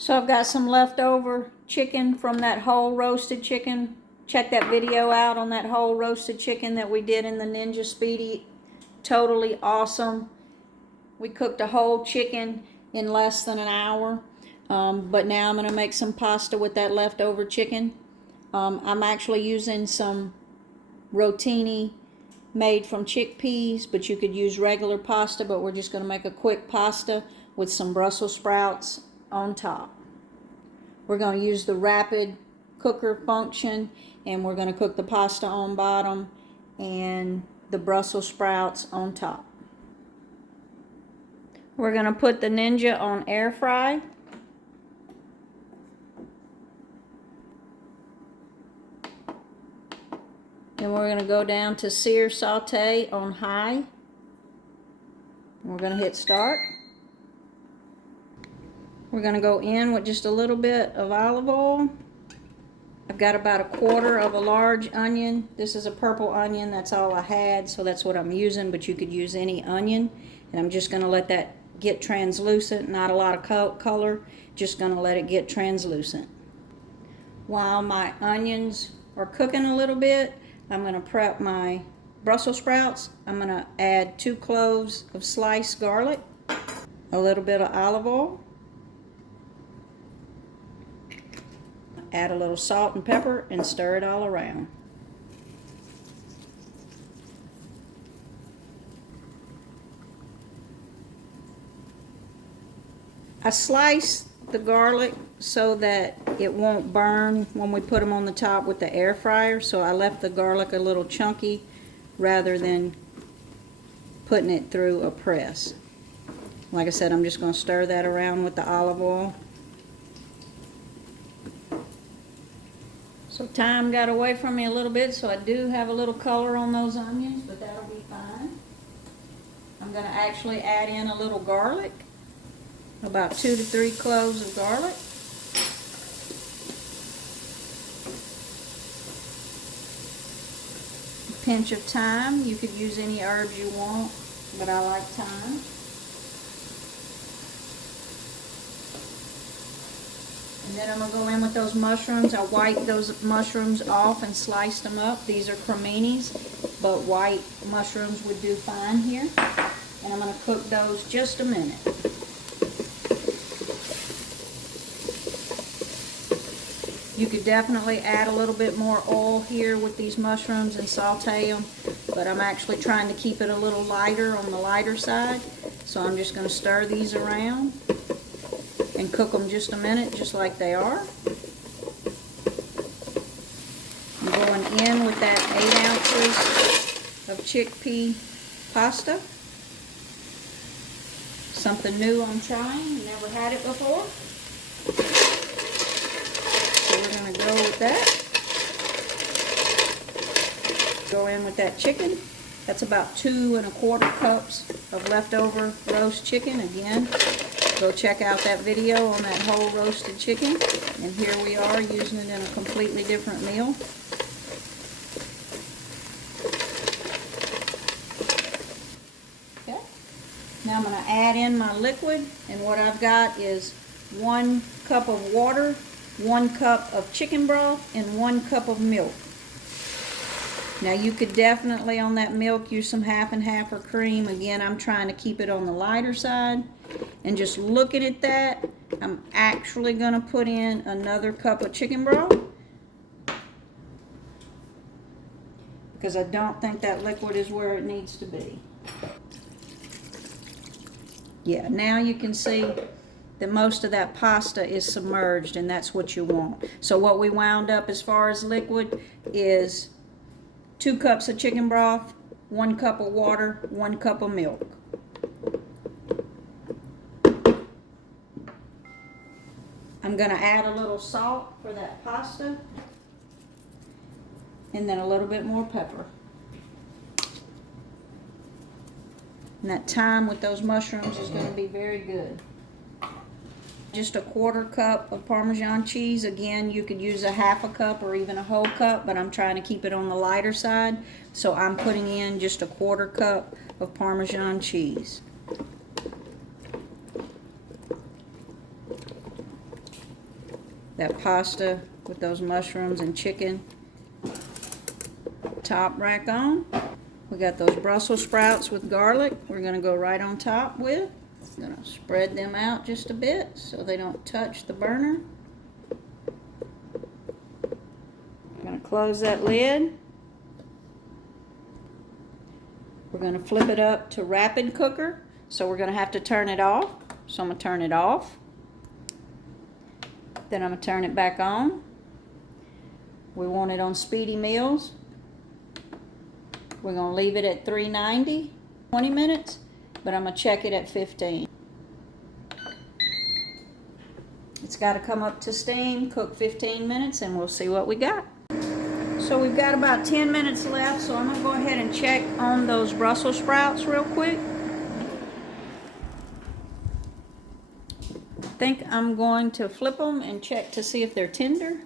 So I've got some leftover chicken from that whole roasted chicken. Check that video out on that whole roasted chicken that we did in the Ninja Speedi. Totally awesome. We cooked a whole chicken in less than an hour. But now I'm going to make some pasta with that leftover chicken. I'm actually using some rotini made from chickpeas, but you could use regular pasta, but we're just going to make a quick pasta with some Brussels sprouts on top. We're going to use the rapid cooker function, and we're going to cook the pasta on bottom and the Brussels sprouts on top. We're going to put the Ninja on air fry. Then we're going to go down to sear saute on high. We're going to hit start. We're going to go in with just a little bit of olive oil. I've got about 1/4 of a large onion. This is a purple onion. That's all I had, so that's what I'm using, but you could use any onion. And I'm just going to let that get translucent. Not a lot of color. Just going to let it get translucent. While my onions are cooking a little bit, I'm going to prep my Brussels sprouts. I'm going to add 2 cloves of sliced garlic, a little bit of olive oil, add a little salt and pepper, and stir it all around. I slice the garlic so that it won't burn when we put them on the top with the air fryer. So I left the garlic a little chunky rather than putting it through a press. Like I said, I'm just going to stir that around with the olive oil. So time got away from me a little bit, so I do have a little color on those onions, but that'll be fine. I'm going to actually add in a little garlic, about 2 to 3 cloves of garlic. A pinch of thyme. You could use any herbs you want, but I like thyme. And then I'm going to go in with those mushrooms. I wiped those mushrooms off and sliced them up. These are creminis, but white mushrooms would do fine here. And I'm going to cook those just a minute. You could definitely add a little bit more oil here with these mushrooms and saute them, but I'm actually trying to keep it a little lighter on the lighter side. So I'm just going to stir these around and cook them just a minute, just like they are. I'm going in with that 8 ounces of chickpea pasta. Something new I'm trying. Never had it before. So we're going to go with that. Go in with that chicken. That's about 2 1/4 cups of leftover roast chicken. Again, go check out that video on that whole roasted chicken. And here we are using it in a completely different meal. Okay. Now I'm going to add in my liquid, and what I've got is 1 cup of water, 1 cup of chicken broth, and 1 cup of milk. Now you could definitely on that milk use some half and half or cream. Again, I'm trying to keep it on the lighter side. And just looking at that, I'm actually going to put in another cup of chicken broth, because I don't think that liquid is where it needs to be. Yeah, now you can see that most of that pasta is submerged, and that's what you want. So what we wound up as far as liquid is 2 cups of chicken broth, 1 cup of water, 1 cup of milk. I'm going to add a little salt for that pasta, and then a little bit more pepper. And that thyme with those mushrooms is going to be very good. Just a 1/4 cup of Parmesan cheese. Again, you could use a half a cup or even a whole cup, but I'm trying to keep it on the lighter side. So I'm putting in just a 1/4 cup of Parmesan cheese. that pasta with those mushrooms and chicken. Top rack on. We got those Brussels sprouts with garlic we're going to go right on top with. I'm going to spread them out just a bit so they don't touch the burner. I'm going to close that lid. We're going to flip it up to rapid cooker, so we're going to have to turn it off. So I'm going to turn it off. Then I'm going to turn it back on. We want it on Speedi meals. We're going to leave it at 390, 20 minutes, but I'm going to check it at 15. It's got to come up to steam, cook 15 minutes, and we'll see what we got. So we've got about 10 minutes left, so I'm going to go ahead and check on those Brussels sprouts real quick. I think I'm going to flip them and check to see if they're tender.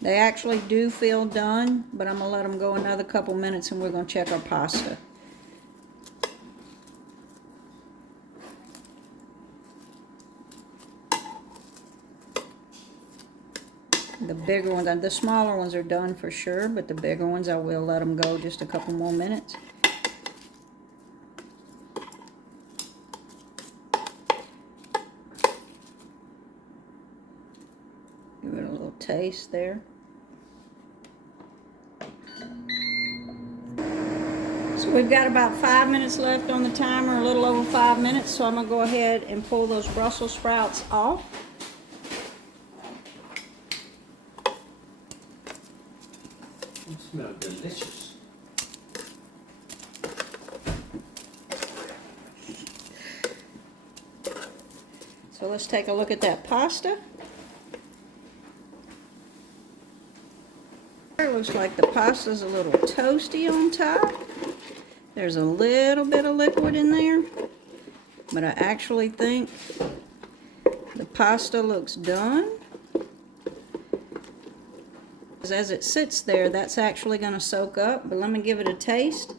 They actually do feel done, but I'm going to let them go another couple minutes and we're going to check our pasta. The bigger ones, the smaller ones are done for sure, but the bigger ones I will let them go just a couple more minutes. Give it a little taste there. So we've got about 5 minutes left on the timer, a little over 5 minutes, so I'm going to go ahead and pull those Brussels sprouts off. It smells delicious. So let's take a look at that pasta. It looks like the pasta's a little toasty on top. There's a little bit of liquid in there, but I actually think the pasta looks done. As it sits there, that's actually going to soak up, but let me give it a taste.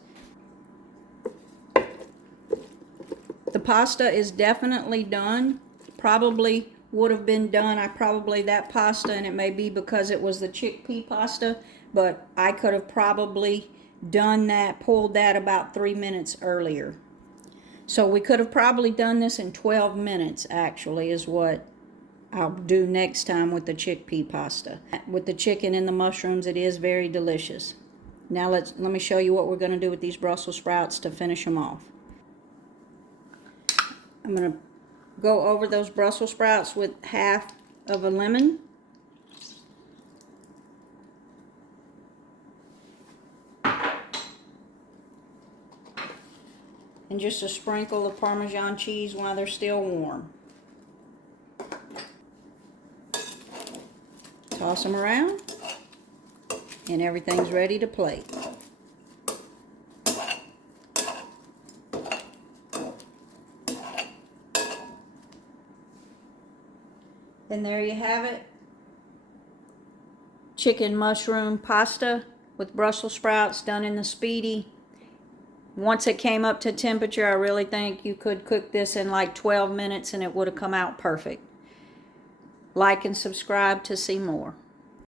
The pasta is definitely done. Probably would have been done. That pasta, and it may be because it was the chickpea pasta, but I could have probably done that, pulled that about 3 minutes earlier. So we could have probably done this in 12 minutes, actually, is what I'll do next time with the chickpea pasta. With the chicken and the mushrooms, it is very delicious. Now let me show you what we're going to do with these Brussels sprouts to finish them off. I'm going to go over those Brussels sprouts with half of a lemon. And just a sprinkle of Parmesan cheese while they're still warm. Toss them around, and everything's ready to plate. And there you have it. Chicken mushroom pasta with Brussels sprouts done in the Speedi. Once it came up to temperature, I really think you could cook this in like 12 minutes and it would have come out perfect. Like and subscribe to see more.